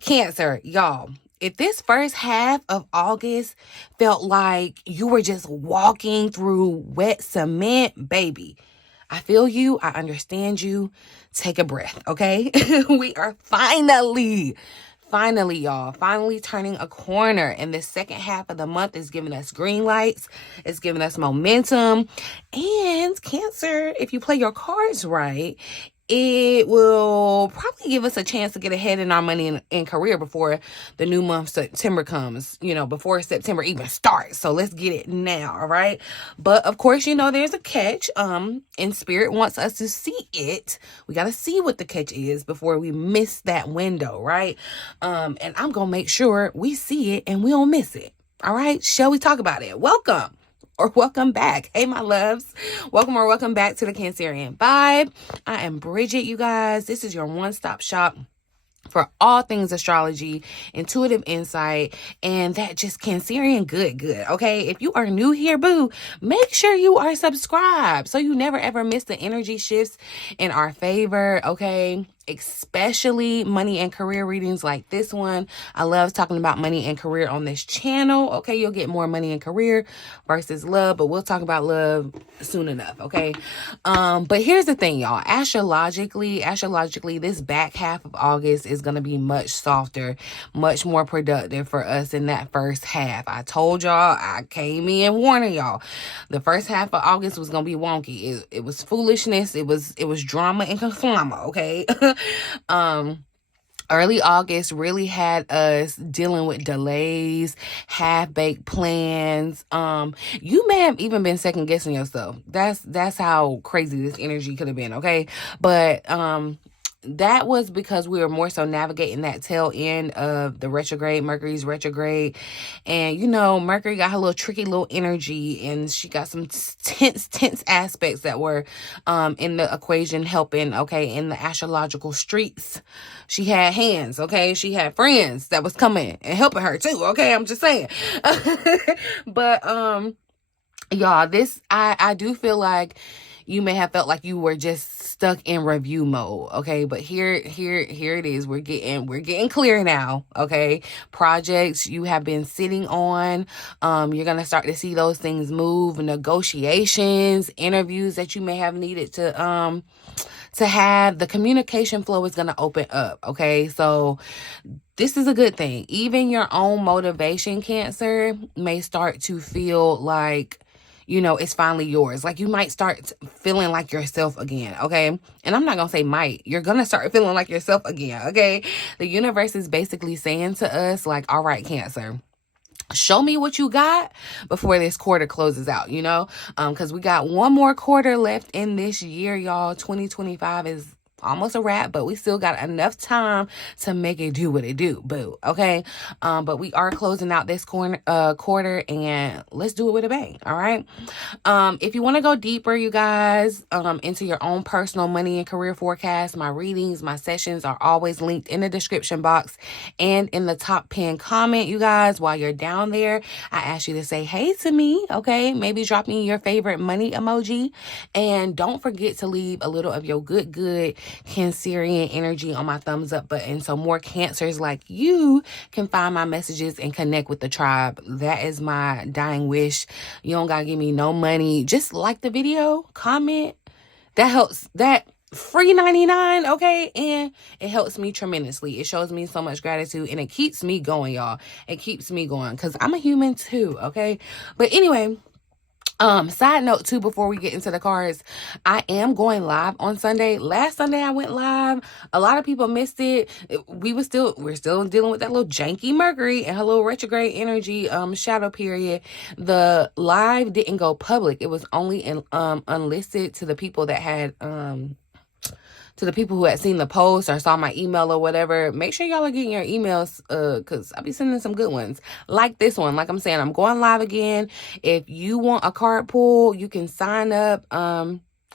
Cancer, y'all. If this first half of August felt like you were just walking through wet cement, baby, I feel you. I understand you. Take a breath, okay? We are finally, y'all, finally turning a corner. And the second half of the month is giving us green lights. It's giving us momentum. And Cancer, if you play your cards right, it will probably give us a chance to get ahead in our money and career before the new month, September, comes, before September even starts. So let's get it now, all right? But of course, there's a catch. And Spirit wants us to see it. We got to see what the catch is before we miss that window, right? And I'm going to make sure we see it and we don't miss it. All right? Shall we talk about it? Welcome. Or welcome back. Hey, my loves. Welcome back to the Cancerian Vibe. I am Bridget, you guys. This is your one-stop shop for all things astrology, intuitive insight, and that just Cancerian good, okay? If you are new here, boo, make sure you are subscribed so you never ever miss the energy shifts in our favor, okay? Especially money and career readings like this one. I love talking about money and career on this channel, okay? You'll get more money and career versus love, but we'll talk about love soon enough, okay? But here's the thing, y'all. Astrologically, this back half of August is going to be much softer, much more productive for us in that first half. I told y'all, I came in warning y'all. The first half of August was going to be wonky. It was foolishness. It was drama and conflama, okay? Early August really had us dealing with delays, half-baked plans. You may have even been second-guessing yourself. That's how crazy this energy could have been, okay? But that was because we were more so navigating that tail end of the retrograde, Mercury's retrograde. And, Mercury got her little tricky little energy, and she got some tense aspects that were in the equation helping, okay, in the astrological streets. She had hands, okay? She had friends that was coming and helping her too, okay? I'm just saying. But, y'all, I do feel like you may have felt like you were just stuck in review mode, okay? But here it is. We're getting clear now, okay? Projects you have been sitting on, you're gonna start to see those things move. Negotiations, interviews that you may have needed to have. The communication flow is gonna open up, okay? So this is a good thing. Even your own motivation, Cancer, may start to feel like it's finally yours. Like you might start feeling like yourself again, okay? And I'm not going to say might. You're going to start feeling like yourself again, okay? The universe is basically saying to us, like, all right, Cancer, show me what you got before this quarter closes out, because we got one more quarter left in this year, y'all. 2025 is almost a wrap, but we still got enough time to make it do what it do, boo, okay? But we are closing out this quarter, and let's do it with a bang, all right? If you want to go deeper, you guys, into your own personal money and career forecast, my readings, my sessions are always linked in the description box and in the top pinned comment, you guys. While you're down there, I ask you to say hey to me, okay? Maybe drop me your favorite money emoji, and don't forget to leave a little of your good Cancerian energy on my thumbs up button so more Cancers like you can find my messages and connect with the tribe. That is my dying wish. You don't gotta give me no money. Just like the video, comment. That helps. That free 99, okay? And it helps me tremendously. It shows me so much gratitude, and it keeps me going, y'all. It keeps me going because I'm a human too, okay? But anyway, side note too, before we get into the cards, I am going live on Sunday. Last Sunday I went live. A lot of people missed it. We're still dealing with that little janky Mercury and her little retrograde energy, shadow period. The live didn't go public. It was only unlisted to the people that had, to the people who had seen the post or saw my email or whatever. Make sure y'all are getting your emails, because I'll be sending some good ones. Like this one. Like I'm saying, I'm going live again. If you want a card pull, you can sign up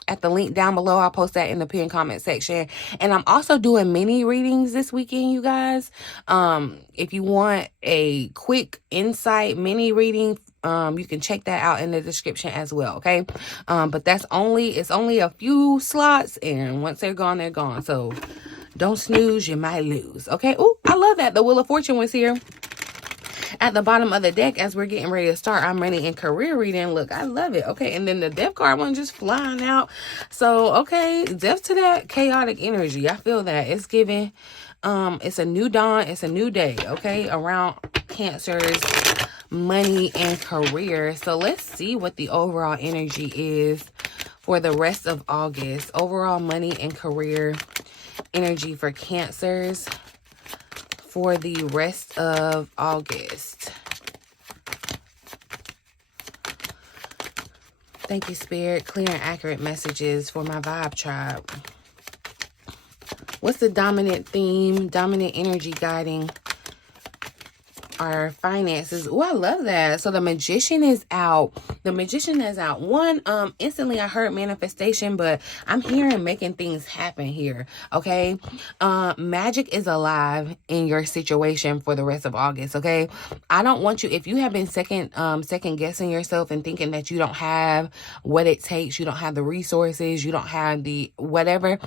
at the link down below. I'll post that in the pinned comment section. And I'm also doing mini readings this weekend, you guys. If you want a quick insight mini reading, you can check that out in the description as well, okay? But it's only a few slots, and once they're gone, they're gone. So Don't snooze, you might lose. Okay. Oh, I love that. The Wheel of Fortune was here at the bottom of the deck as we're getting ready to start our money and career reading. Look, I love it. Okay, and then the death card one just flying out. So, okay, death to that chaotic energy. I feel that. It's giving, it's a new dawn. It's a new day, okay, around Cancer's money and career. So let's see what the overall energy is for the rest of August. Overall money and career energy for Cancers for the rest of August. Thank you, Spirit. Clear and accurate messages for my vibe tribe. What's the dominant theme, dominant energy guiding our finances? Oh, I love that. So the Magician is out. The Magician is out. One, instantly I heard manifestation, but I'm hearing making things happen here. Okay. Magic is alive in your situation for the rest of August. Okay. I don't want you, if you have been second guessing yourself and thinking that you don't have what it takes, you don't have the resources, you don't have the whatever,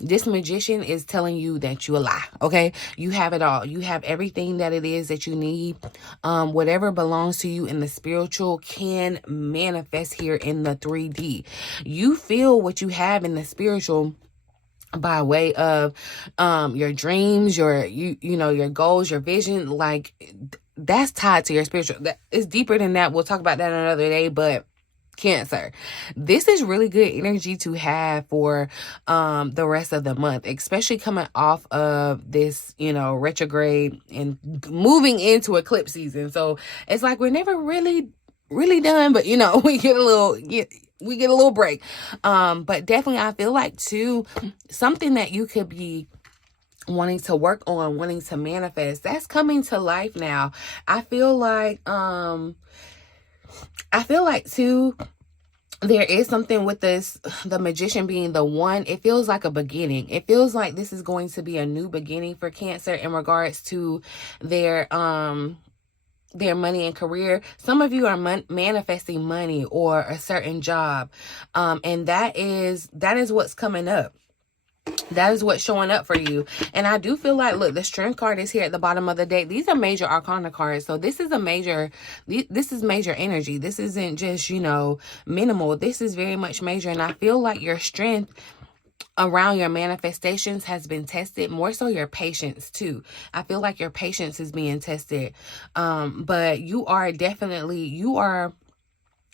this Magician is telling you that you a lie. Okay. You have it all. You have everything that it is that you need. Whatever belongs to you in the spiritual can manifest here in the 3D. You feel what you have in the spiritual by way of your dreams, your your goals, your vision. Like, that's tied to your spiritual. That is deeper than that. We'll talk about that another day, but Cancer, this is really good energy to have for the rest of the month, especially coming off of this, retrograde and moving into eclipse season. So it's like we're never really done, but we get a little break. But definitely I feel like too, something that you could be wanting to work on, wanting to manifest, that's coming to life now. I feel like too, there is something with this, the Magician being the one. It feels like a beginning. It feels like this is going to be a new beginning for Cancer in regards to their money and career. Some of you are manifesting money or a certain job, and that is what's coming up. That is what's showing up for you. And I do feel like, look, the Strength card is here at the bottom of the deck. These are major arcana cards. So this is major energy. This isn't just, minimal. This is very much major. And I feel like your strength around your manifestations has been tested, more so your patience too. I feel like your patience is being tested. But you are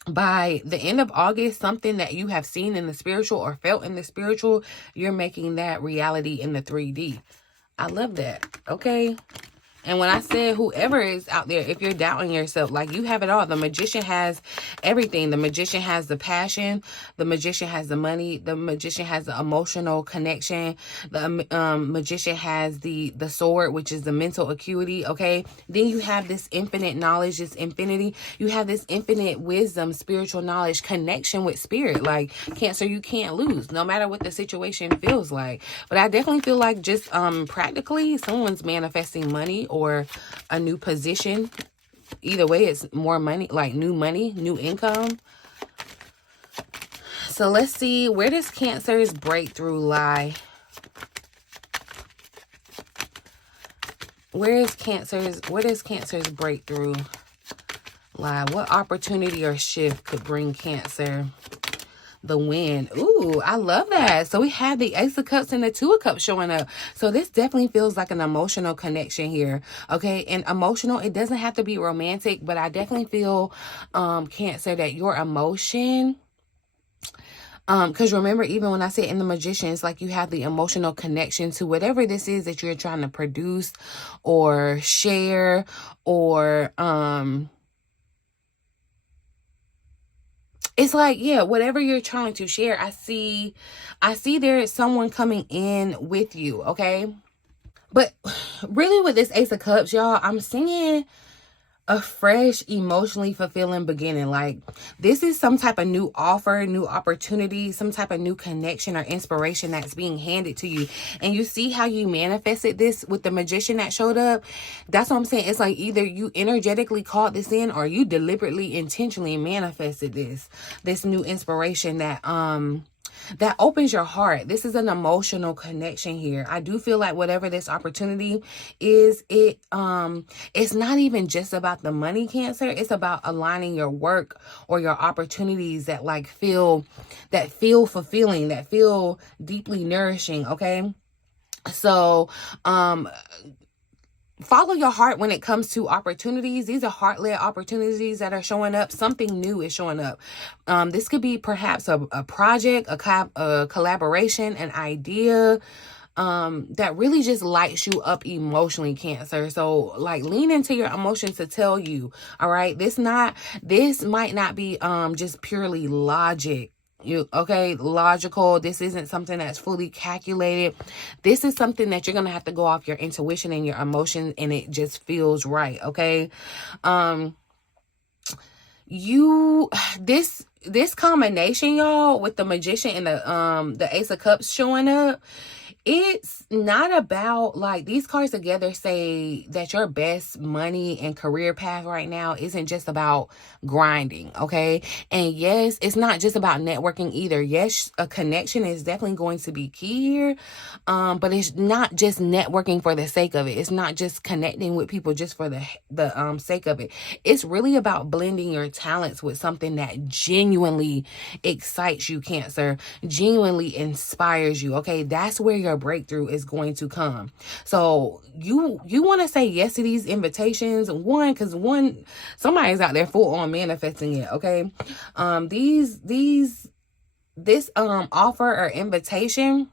by the end of August, something that you have seen in the spiritual or felt in the spiritual, you're making that reality in the 3D. I love that. Okay. And when I said whoever is out there, if you're doubting yourself, like, you have it all. The Magician has everything. The Magician has the passion. The Magician has the money. The Magician has the emotional connection. The Magician has the sword, which is the mental acuity. Okay. Then you have this infinite knowledge, this infinity. You have this infinite wisdom, spiritual knowledge, connection with spirit. Like, Cancer, you can't lose no matter what the situation feels like. But I definitely feel like just practically someone's manifesting money or a new position. Either way, it's more money, like new income. So let's see, where does Cancer's breakthrough lie? Where does Cancer's breakthrough lie? What opportunity or shift could bring Cancer the win? Ooh, I love that. So we have the Ace of Cups and the Two of Cups showing up. So this definitely feels like an emotional connection here. Okay. And emotional, it doesn't have to be romantic, but I definitely feel, Cancer, that your emotion, because remember, even when I say in the Magician, it's like you have the emotional connection to whatever this is that you're trying to produce or share, or, it's like, yeah, whatever you're trying to share. I see there is someone coming in with you, okay? But really with this Ace of Cups, y'all, I'm seeing a fresh, emotionally fulfilling beginning. Like, this is some type of new offer, new opportunity, some type of new connection or inspiration that's being handed to you. And you see how you manifested this with the Magician that showed up? That's what I'm saying. It's like either you energetically called this in, or you deliberately, intentionally manifested this new inspiration that that opens your heart. This is an emotional connection here. I do feel like whatever this opportunity is, it's not even just about the money, Cancer. It's about aligning your work or your opportunities that like feel fulfilling, that feel deeply nourishing. Okay. So, follow your heart when it comes to opportunities. These are heart-led opportunities that are showing up. Something new is showing up. This could be perhaps a project, a collaboration, an idea that really just lights you up emotionally, Cancer. So like lean into your emotions to tell you, all right, this might not be just purely logic. Logical. This isn't something that's fully calculated. This is something that you're gonna have to go off your intuition and your emotion, and it just feels right. Okay. This combination, y'all, with the Magician and the Ace of Cups showing up, it's not about, like, these cards together say that your best money and career path right now isn't just about grinding, okay? And yes, it's not just about networking either. Yes, a connection is definitely going to be key here, but it's not just networking for the sake of it. It's not just connecting with people just for the sake of it. It's really about blending your talents with something that genuinely excites you, Cancer, genuinely inspires you, okay? That's where your breakthrough is going to come. So you want to say yes to these invitations, because somebody's out there full on manifesting it, okay? This offer or invitation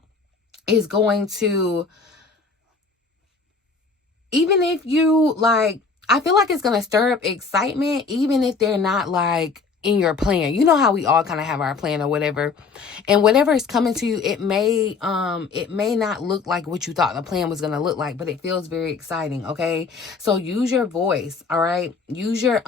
is going to, even if you like, I feel like it's going to stir up excitement, even if they're not like in your plan. You know how we all kind of have our plan or whatever, and whatever is coming to you, it may not look like what you thought the plan was going to look like, but it feels very exciting. Okay, so use your voice. All right, use your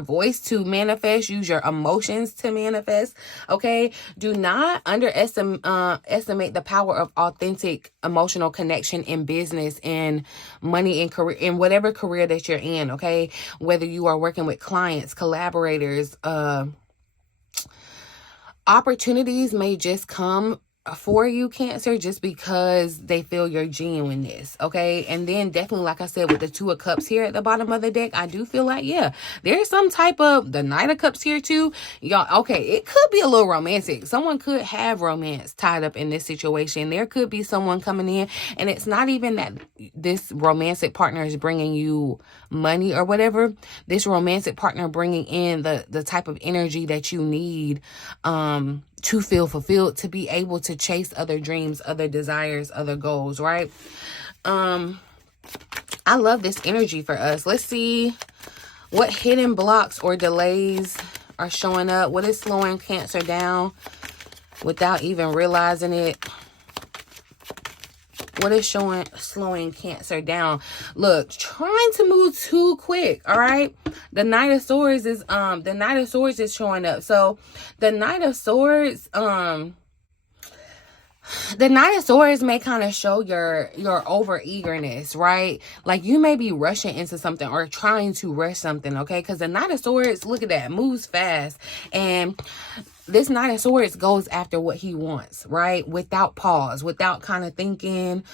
voice to manifest. Use your emotions to manifest. Okay. Do not underestimate the power of authentic emotional connection in business, in money, in career, in whatever career that you're in. Okay. Whether you are working with clients, collaborators, opportunities may just come for you, Cancer, just because they feel your genuineness. Okay. And then definitely, like I said, with the Two of Cups here at the bottom of the deck, I do feel like, yeah, there's some type of the Knight of Cups here too, y'all. Okay, it could be a little romantic. Someone could have romance tied up in this situation. There could be someone coming in, and it's not even that this romantic partner is bringing you money or whatever. This romantic partner bringing in the type of energy that you need to feel fulfilled, to be able to chase other dreams, other desires, other goals, right? I love this energy for us. Let's see what hidden blocks or delays are showing up. What is slowing Cancer down without even realizing it? What is slowing Cancer down? Look, trying to move too quick. All right. The Knight of Swords is showing up. So the Knight of Swords, may kind of show your over eagerness, right? Like you may be rushing into something or trying to rush something, okay? Because the Knight of Swords, look at that, moves fast. And this Knight of Swords goes after what he wants, right? Without pause, without kind of thinking.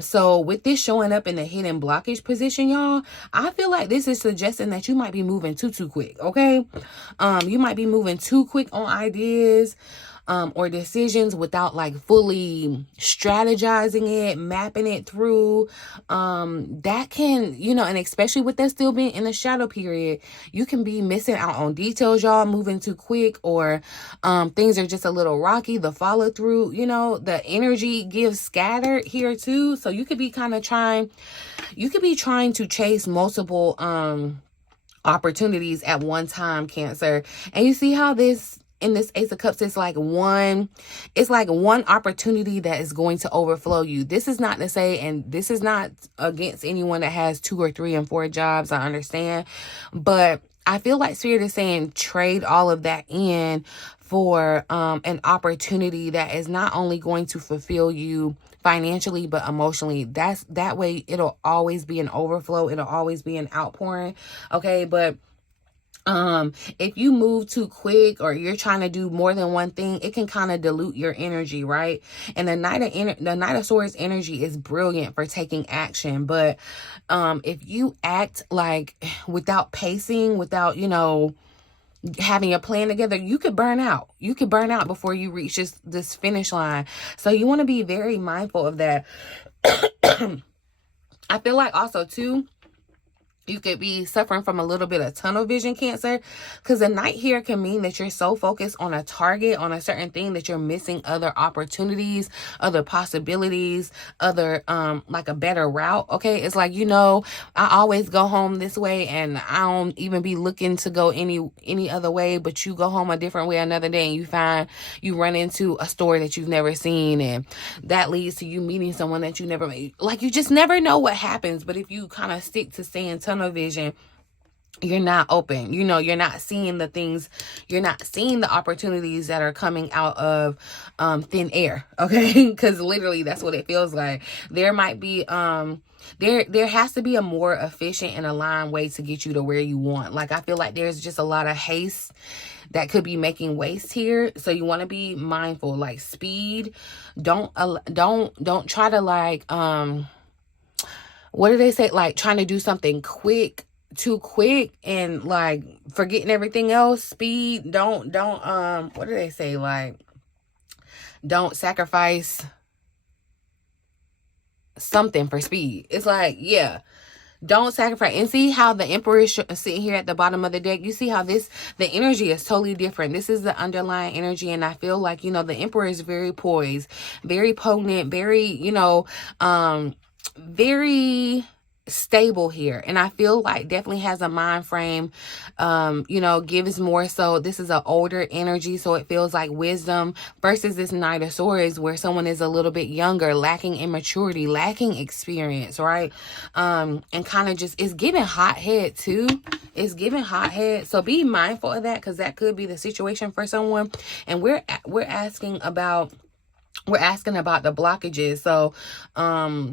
So with this showing up in the hidden blockage position, y'all, I feel like this is suggesting that you might be moving too quick, okay? You might be moving too quick on ideas or decisions without like fully strategizing it, mapping it through. That can, and especially with that still being in the shadow period, you can be missing out on details, y'all, moving too quick, or things are just a little rocky. The follow through, the energy gives scattered here too. So you could be trying to chase multiple opportunities at one time, Cancer. And you see how in this Ace of Cups, it's like one opportunity that is going to overflow you. This is not to say, and this is not against anyone that has 2 or 3 and 4 jobs. I understand. But I feel like Spirit is saying trade all of that in for an opportunity that is not only going to fulfill you financially, but emotionally. That way it'll always be an overflow. It'll always be an outpouring. Okay. But If you move too quick or you're trying to do more than one thing, it can kind of dilute your energy, right? And the Knight of Swords energy is brilliant for taking action, but if you act like without pacing, without, you know, having a plan together, you could burn out. You could burn out before you reach this finish line. So you want to be very mindful of that. I feel like also too, you could be suffering from a little bit of tunnel vision, Cancer, because the Knight here can mean that you're so focused on a target, on a certain thing, that you're missing other opportunities, other possibilities, other like a better route. Okay, it's like, you know, I always go home this way and I don't even be looking to go any other way, but you go home a different way another day and you run into a store that you've never seen, and that leads to you meeting someone that you never met. Like, you just never know what happens. But if you kind of stick to staying tunnel vision, you're not open, you know, you're not seeing the things, you're not seeing the opportunities that are coming out of thin air. Okay, because literally that's what it feels like. There might be there has to be a more efficient and aligned way to get you to where you want. Like, I feel like there's just a lot of haste that could be making waste here. So you want to be mindful, like speed. Don't try to, like, what do they say? Like, trying to do something too quick and like forgetting everything else. Speed. Don't what do they say? Like, don't sacrifice something for speed. It's like, yeah, don't sacrifice. And see how the Emperor is sitting here at the bottom of the deck. You see how the energy is totally different. This is the underlying energy, and I feel like, you know, the Emperor is very poised, very potent, very, you know, very stable here. And I feel like definitely has a mind frame, you know, gives more so. This is an older energy, so it feels like wisdom, versus this Knight of Swords where someone is a little bit younger, lacking immaturity, lacking experience, right? And kind of just is giving hot head too. It's giving hot head. So be mindful of that, because that could be the situation for someone. And we're asking about the blockages. So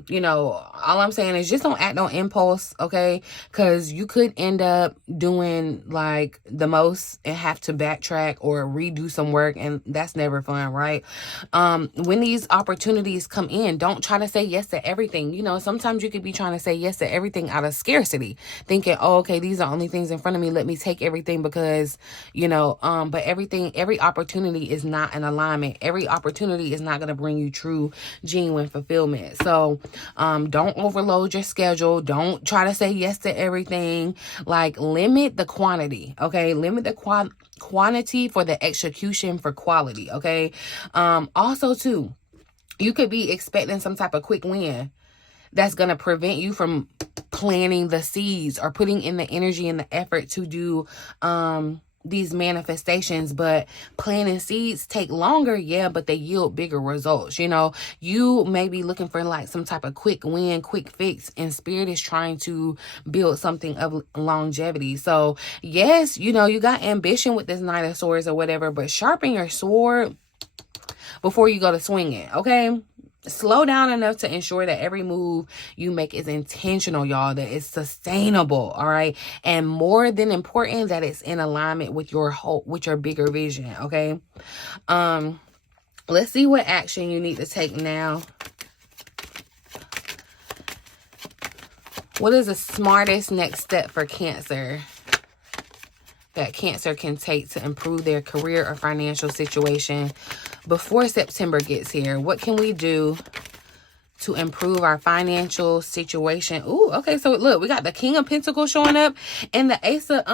you know, all I'm saying is just don't act on impulse, okay? Because you could end up doing like the most and have to backtrack or redo some work, and that's never fun, right? When these opportunities come in, don't try to say yes to everything. You know, sometimes you could be trying to say yes to everything out of scarcity, thinking, oh, okay, these are only things in front of me, let me take everything, because, you know, but every opportunity is not an alignment. Every opportunity is not going to bring you true, genuine fulfillment. So don't overload your schedule. Don't try to say yes to everything. Like, limit the quantity, okay? Limit the quantity for the execution for quality, okay? Also too, you could be expecting some type of quick win that's going to prevent you from planting the seeds or putting in the energy and the effort to do these manifestations. But planting seeds take longer, yeah, but they yield bigger results. You know, you may be looking for like some type of quick win, quick fix, and Spirit is trying to build something of longevity. So yes, you know, you got ambition with this Knight of Swords or whatever, but sharpen your sword before you go to swing it, okay? Slow down enough to ensure that every move you make is intentional, y'all, that it's sustainable, all right? And more than important, that it's in alignment with your bigger vision, okay? Let's see what action you need to take now. What is the smartest next step for Cancer that Cancer can take to improve their career or financial situation before September gets here? What can we do to improve our financial situation? Ooh, okay, so look, we got the King of Pentacles showing up and the Ace of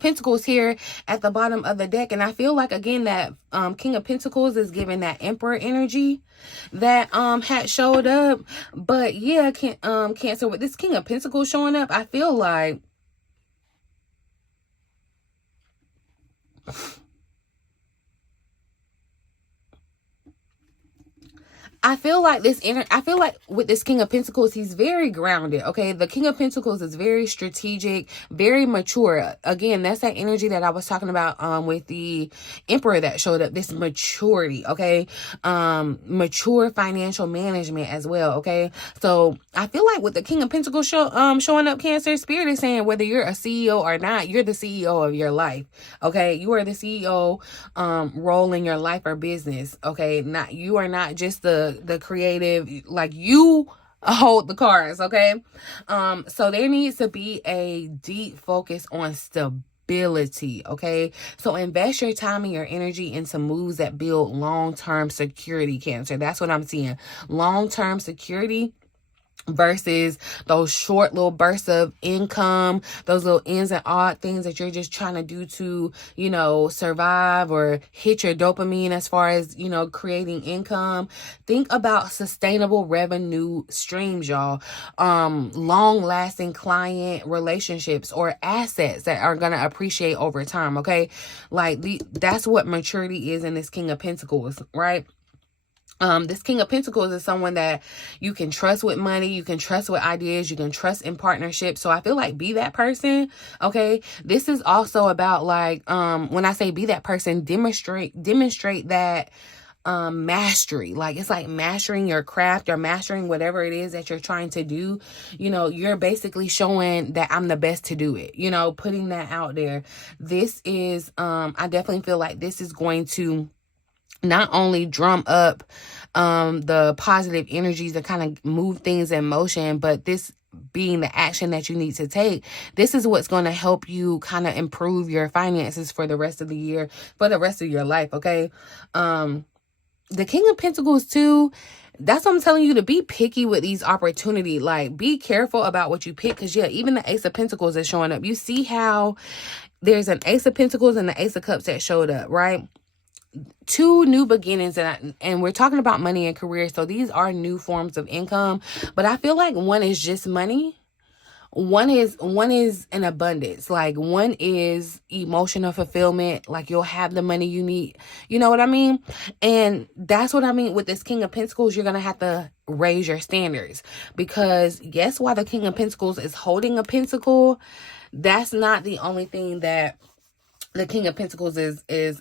Pentacles here at the bottom of the deck. And I feel like, again, that King of Pentacles is giving that Emperor energy that had showed up. But yeah, Cancer, with this King of Pentacles showing up, I feel like I feel like with this King of Pentacles, he's very grounded. Okay. The King of Pentacles is very strategic, very mature. Again, that's that energy that I was talking about with the Emperor that showed up, this maturity. Okay. Mature financial management as well. Okay. So I feel like with the King of Pentacles showing up, Cancer, Spirit is saying whether you're a CEO or not, you're the CEO of your life. Okay. You are the CEO role in your life or business. Okay. You are not just the creative, like you hold the cards. Okay. So there needs to be a deep focus on stability. Okay. So invest your time and your energy into moves that build long-term security, Cancer. That's what I'm seeing. Long-term security versus those short little bursts of income, those little ins and odd things that you're just trying to do to, survive or hit your dopamine as far as, creating income. Think about sustainable revenue streams, y'all. Long lasting client relationships or assets that are going to appreciate over time. Okay. That's what maturity is in this King of Pentacles, right? This King of Pentacles is someone that you can trust with money, you can trust with ideas, you can trust in partnerships. So I feel like be that person. Okay. This is also about when I say be that person, demonstrate that mastery. Like it's like mastering your craft or mastering whatever it is that you're trying to do. You're basically showing that I'm the best to do it, putting that out there. This is I definitely feel like this is going to not only drum up the positive energies that kind of move things in motion, but this being the action that you need to take, this is what's going to help you kind of improve your finances for the rest of the year, for the rest of your life. Okay. The King of Pentacles too, that's what I'm telling you, to be picky with these opportunities. Like be careful about what you pick. Cause even the Ace of Pentacles is showing up. You see how there's an Ace of Pentacles and the Ace of Cups that showed up, right? Two new beginnings, and we're talking about money and career. So these are new forms of income, but I feel like one is just money. One is an abundance. Like one is emotional fulfillment. Like you'll have the money you need. You know what I mean? And that's what I mean with this King of Pentacles. You're going to have to raise your standards, because guess why the King of Pentacles is holding a pentacle? That's not the only thing that the King of Pentacles is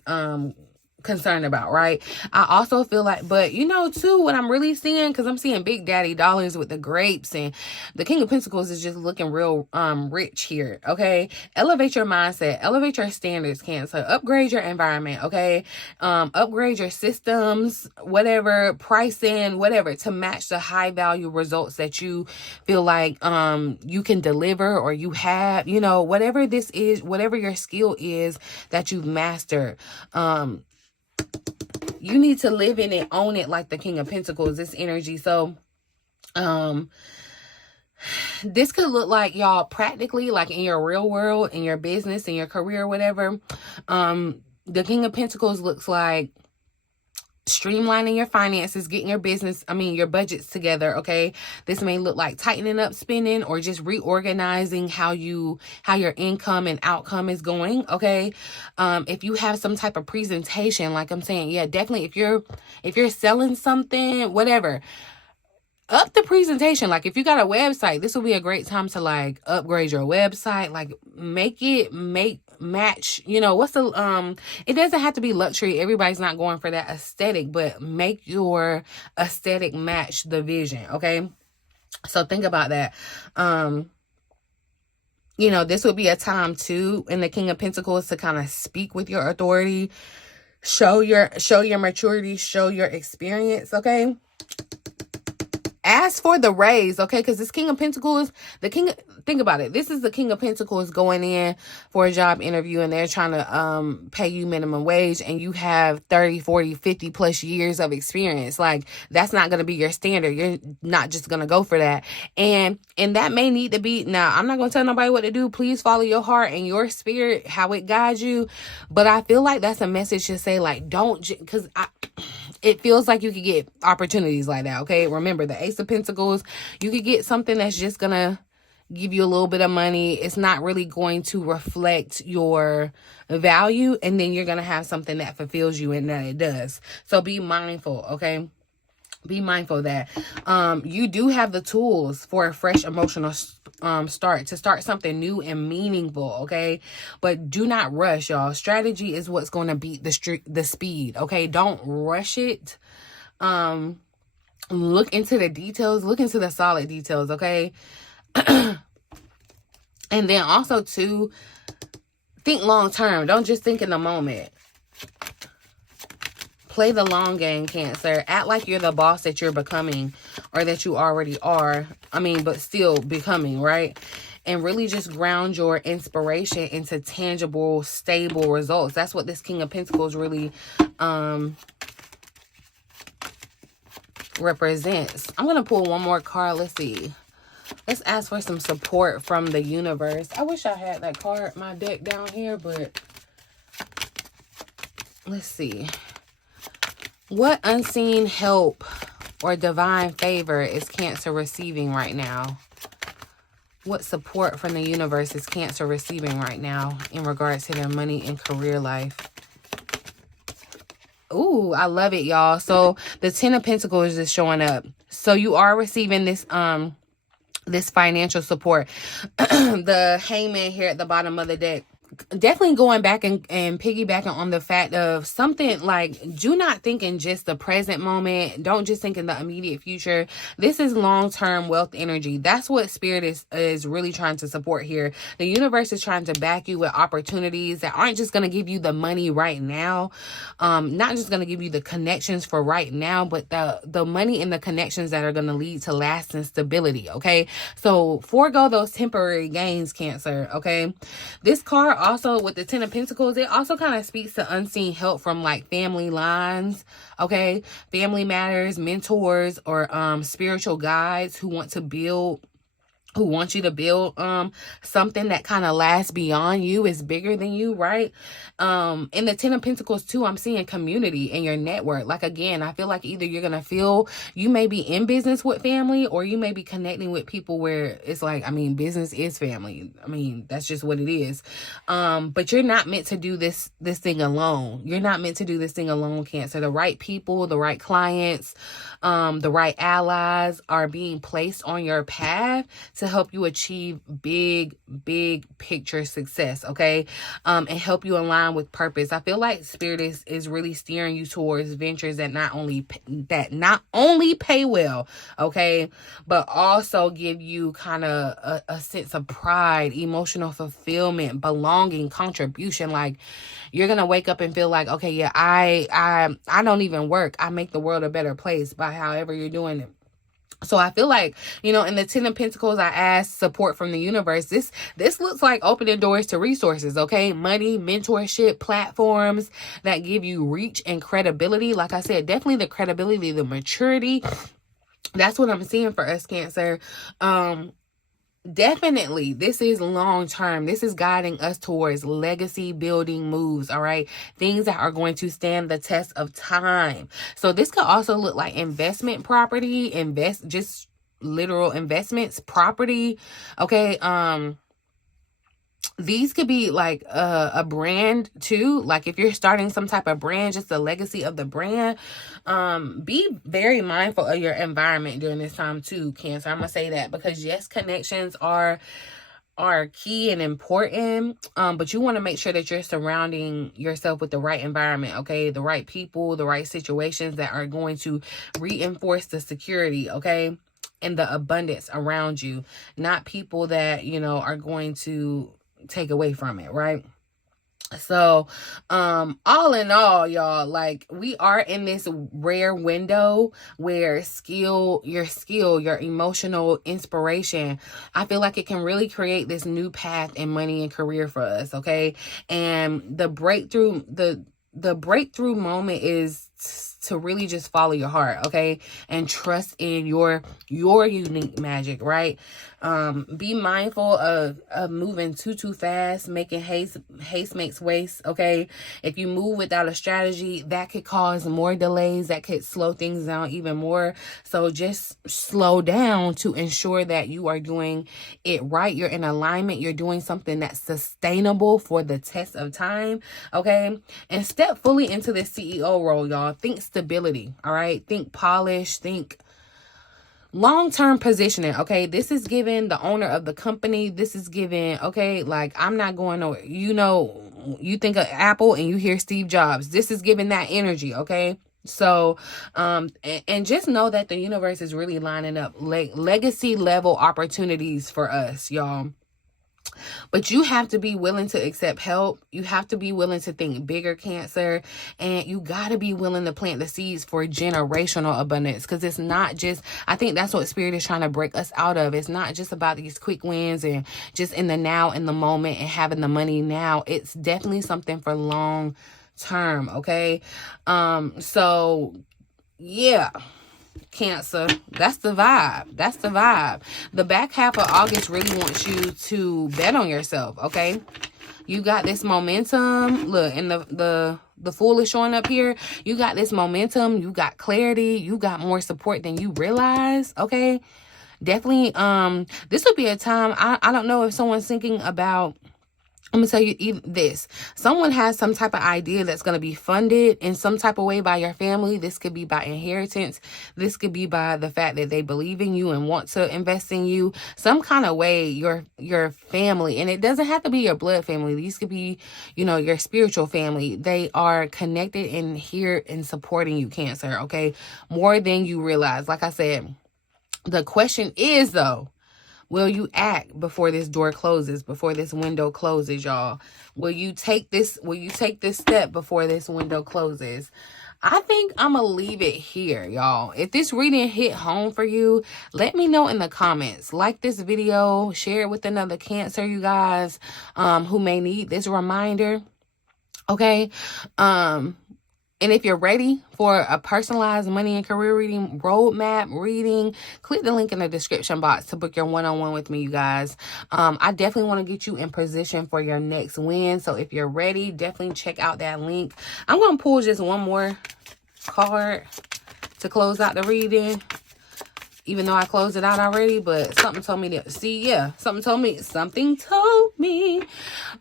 concerned about, right? I also feel like, but too, what I'm really seeing, because I'm seeing big daddy dollars with the grapes, and the King of Pentacles is just looking real rich here. Okay. Elevate your mindset, elevate your standards, Cancer. Upgrade your environment. Okay. Upgrade your systems, whatever, pricing, whatever, to match the high value results that you feel like you can deliver, or you have, whatever this is, whatever your skill is that you've mastered. You need to live in it, own it, like the King of Pentacles, this energy. So, this could look like, y'all, practically, like in your real world, in your business, in your career, whatever. The King of Pentacles looks like streamlining your finances, getting your budgets together. Okay. This may look like tightening up spending, or just reorganizing how your income and outcome is going. Okay. If you have some type of presentation, like I'm saying, yeah, definitely. If you're selling something, whatever, up the presentation. Like if you got a website, this will be a great time to like upgrade your website, like match, what's the, it doesn't have to be luxury. Everybody's not going for that aesthetic, but make your aesthetic match the vision. Okay. So think about that. This would be a time too in the King of Pentacles to kind of speak with your authority, show your maturity, show your experience. Okay. Ask for the raise, okay? Because this King of Pentacles, think about it. This is the King of Pentacles going in for a job interview, and they're trying to pay you minimum wage, and you have 30, 40, 50 plus years of experience. Like, that's not going to be your standard. You're not just going to go for that. And that may need to be, now, I'm not going to tell nobody what to do. Please follow your heart and your spirit, how it guides you. But I feel like that's a message to say, like, don't, because it feels like you could get opportunities like that, okay? Remember, the Ace of Pentacles, you could get something that's just going to give you a little bit of money. It's not really going to reflect your value, and then you're going to have something that fulfills you and that it does. So be mindful, okay? Be mindful of that. You do have the tools for a fresh emotional start, to start something new and meaningful, okay? But do not rush, y'all. Strategy is what's going to beat the speed, okay? Don't rush it. Look into the details, look into the solid details, okay? And then also to think long term. Don't just think in the moment. Play the long game, Cancer. Act like you're the boss that you're becoming, or that you already are. But still becoming, right? And really just ground your inspiration into tangible, stable results. That's what this King of Pentacles really represents. I'm going to pull one more card. Let's see. Let's ask for some support from the universe. I wish I had that card, my deck down here, but let's see. What unseen help or divine favor is Cancer receiving right now? What support from the universe is Cancer receiving right now in regards to their money and career life? Ooh, I love it, y'all. So the 10 of Pentacles is showing up. So you are receiving this this financial support. The Hangman here at the bottom of the deck. Definitely going back and piggybacking on the fact of something like, do not think in just the present moment. Don't just think in the immediate future. This is long-term wealth energy. That's what Spirit is really trying to support here. The universe is trying to back you with opportunities that aren't just going to give you the money right now. Not just going to give you the connections for right now, but the money and the connections that are going to lead to lasting stability, okay? So forego those temporary gains, Cancer, okay? This card also with the 10 of Pentacles, it also kind of speaks to unseen help from like family lines, okay? Family matters, mentors, or spiritual guides who want you to build something that kind of lasts beyond you, is bigger than you, right? In the 10 of Pentacles too, I'm seeing community in your network. Like, again, I feel like either you're gonna feel you may be in business with family, or you may be connecting with people where it's like, business is family. That's just what it is. But you're not meant to do this thing alone. You're not meant to do this thing alone, Cancer. The right people, the right clients, the right allies are being placed on your path to help you achieve big picture success, okay? And help you align with purpose. I feel like Spirit is really steering you towards ventures that not only pay well, okay, but also give you kind of a sense of pride, emotional fulfillment, belonging, contribution. Like, you're gonna wake up and feel like, okay, yeah, I don't even work. I make the world a better place by however you're doing it. So I feel like, in the 10 of Pentacles, I asked support from the universe. This looks like opening doors to resources, okay? Money, mentorship, platforms that give you reach and credibility. Like I said, definitely the credibility, the maturity. That's what I'm seeing for us, Cancer. Definitely, this is long term. This is guiding us towards legacy building moves, all right? Things that are going to stand the test of time. So this could also look like investment property, just literal investments, property, okay? These could be like a brand too. Like if you're starting some type of brand, just the legacy of the brand. Be very mindful of your environment during this time too, Cancer. I'm gonna say that because yes, connections are key and important, but you want to make sure that you're surrounding yourself with the right environment, okay? The right people, the right situations that are going to reinforce the security, okay? And the abundance around you, not people that, are going to take away from it, right? So all in all, y'all, like, we are in this rare window where your emotional inspiration, I feel like it can really create this new path in money and career for us, okay? And the breakthrough moment is to really just follow your heart, okay? And trust in your unique magic, right? Be mindful of moving too fast, making haste makes waste, okay? If you move without a strategy, that could cause more delays, that could slow things down even more. So just slow down to ensure that you are doing it right. You're in alignment. You're doing something that's sustainable for the test of time, okay? And step fully into this CEO role, y'all. Think stability, all right? Think polish, think long-term positioning, okay? This is given the owner of the company. This is given, okay, like, I'm not going nowhere. You know, you think of Apple and you hear Steve Jobs. This is giving that energy, okay? So, and just know that the universe is really lining up legacy level opportunities for us, y'all. But you have to be willing to accept help. You have to be willing to think bigger, Cancer. And you got to be willing to plant the seeds for generational abundance. Because it's not just, I think that's what Spirit is trying to break us out of. It's not just about these quick wins and just in the now, in the moment, and having the money now. It's definitely something for long term, okay? So, yeah. Cancer, that's the vibe. That's the vibe. The back half of August really wants you to bet on yourself, okay? You got this momentum. Look, and the Fool is showing up here. You got this momentum. You got clarity. You got more support than you realize, okay? Definitely, this would be a time, I don't know if someone's thinking about, I'm going to tell you this. Someone has some type of idea that's going to be funded in some type of way by your family. This could be by inheritance. This could be by the fact that they believe in you and want to invest in you. Some kind of way your family, and it doesn't have to be your blood family. These could be, you know, your spiritual family. They are connected and here and supporting you, Cancer, okay? More than you realize. Like I said, the question is, though, will you act before this door closes, before this window closes, y'all? Will you take this step before this window closes? I think I'm going to leave it here, y'all. If this reading hit home for you, let me know in the comments. Like this video, share it with another Cancer, you guys, who may need this reminder. Okay? And if you're ready for a personalized money and career reading, roadmap reading, click the link in the description box to book your one-on-one with me, you guys. I definitely want to get you in position for your next win. So if you're ready, definitely check out that link. I'm going to pull just one more card to close out the reading, even though I closed it out already, but something told me that, something told me.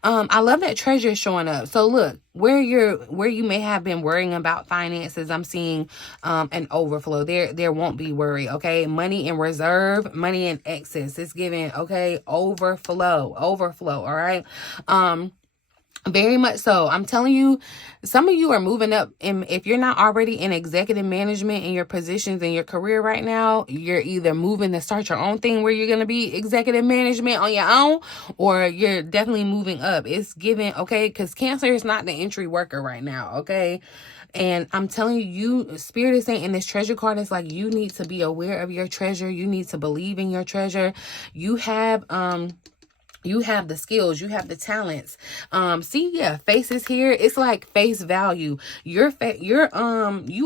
I love that treasure showing up. So look, where you may have been worrying about finances, I'm seeing an overflow. There won't be worry, okay? Money in reserve, money in excess. It's giving, okay, overflow, all right? Very much so. I'm telling you, some of you are moving up. And if you're not already in executive management in your positions in your career right now, you're either moving to start your own thing where you're going to be executive management on your own, or you're definitely moving up. It's given, okay, because Cancer is not the entry worker right now, okay? And I'm telling you, Spirit is saying in this treasure card, it's like you need to be aware of your treasure. You need to believe in your treasure. You have the skills, you have the talents. Faces here. It's like face value. You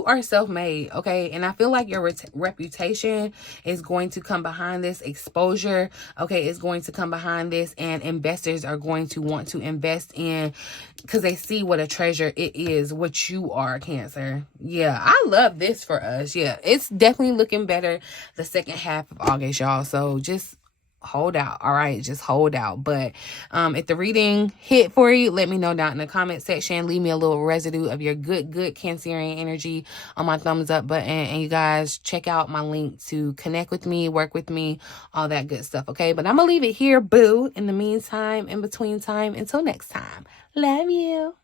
are self-made, okay? And I feel like your reputation is going to come behind this. Exposure, okay, is going to come behind this, and investors are going to want to invest in because they see what a treasure it is, what you are, Cancer. Yeah, I love this for us. Yeah, it's definitely looking better the second half of August, y'all. So just hold out, all right? Just hold out. But if the reading hit for you, let me know down in the comment section. Leave me a little residue of your good Cancerian energy on my thumbs up button. And you guys check out my link to connect with me, work with me, all that good stuff, okay? But I'm gonna leave it here, boo. In the meantime, in between time, until next time, love you.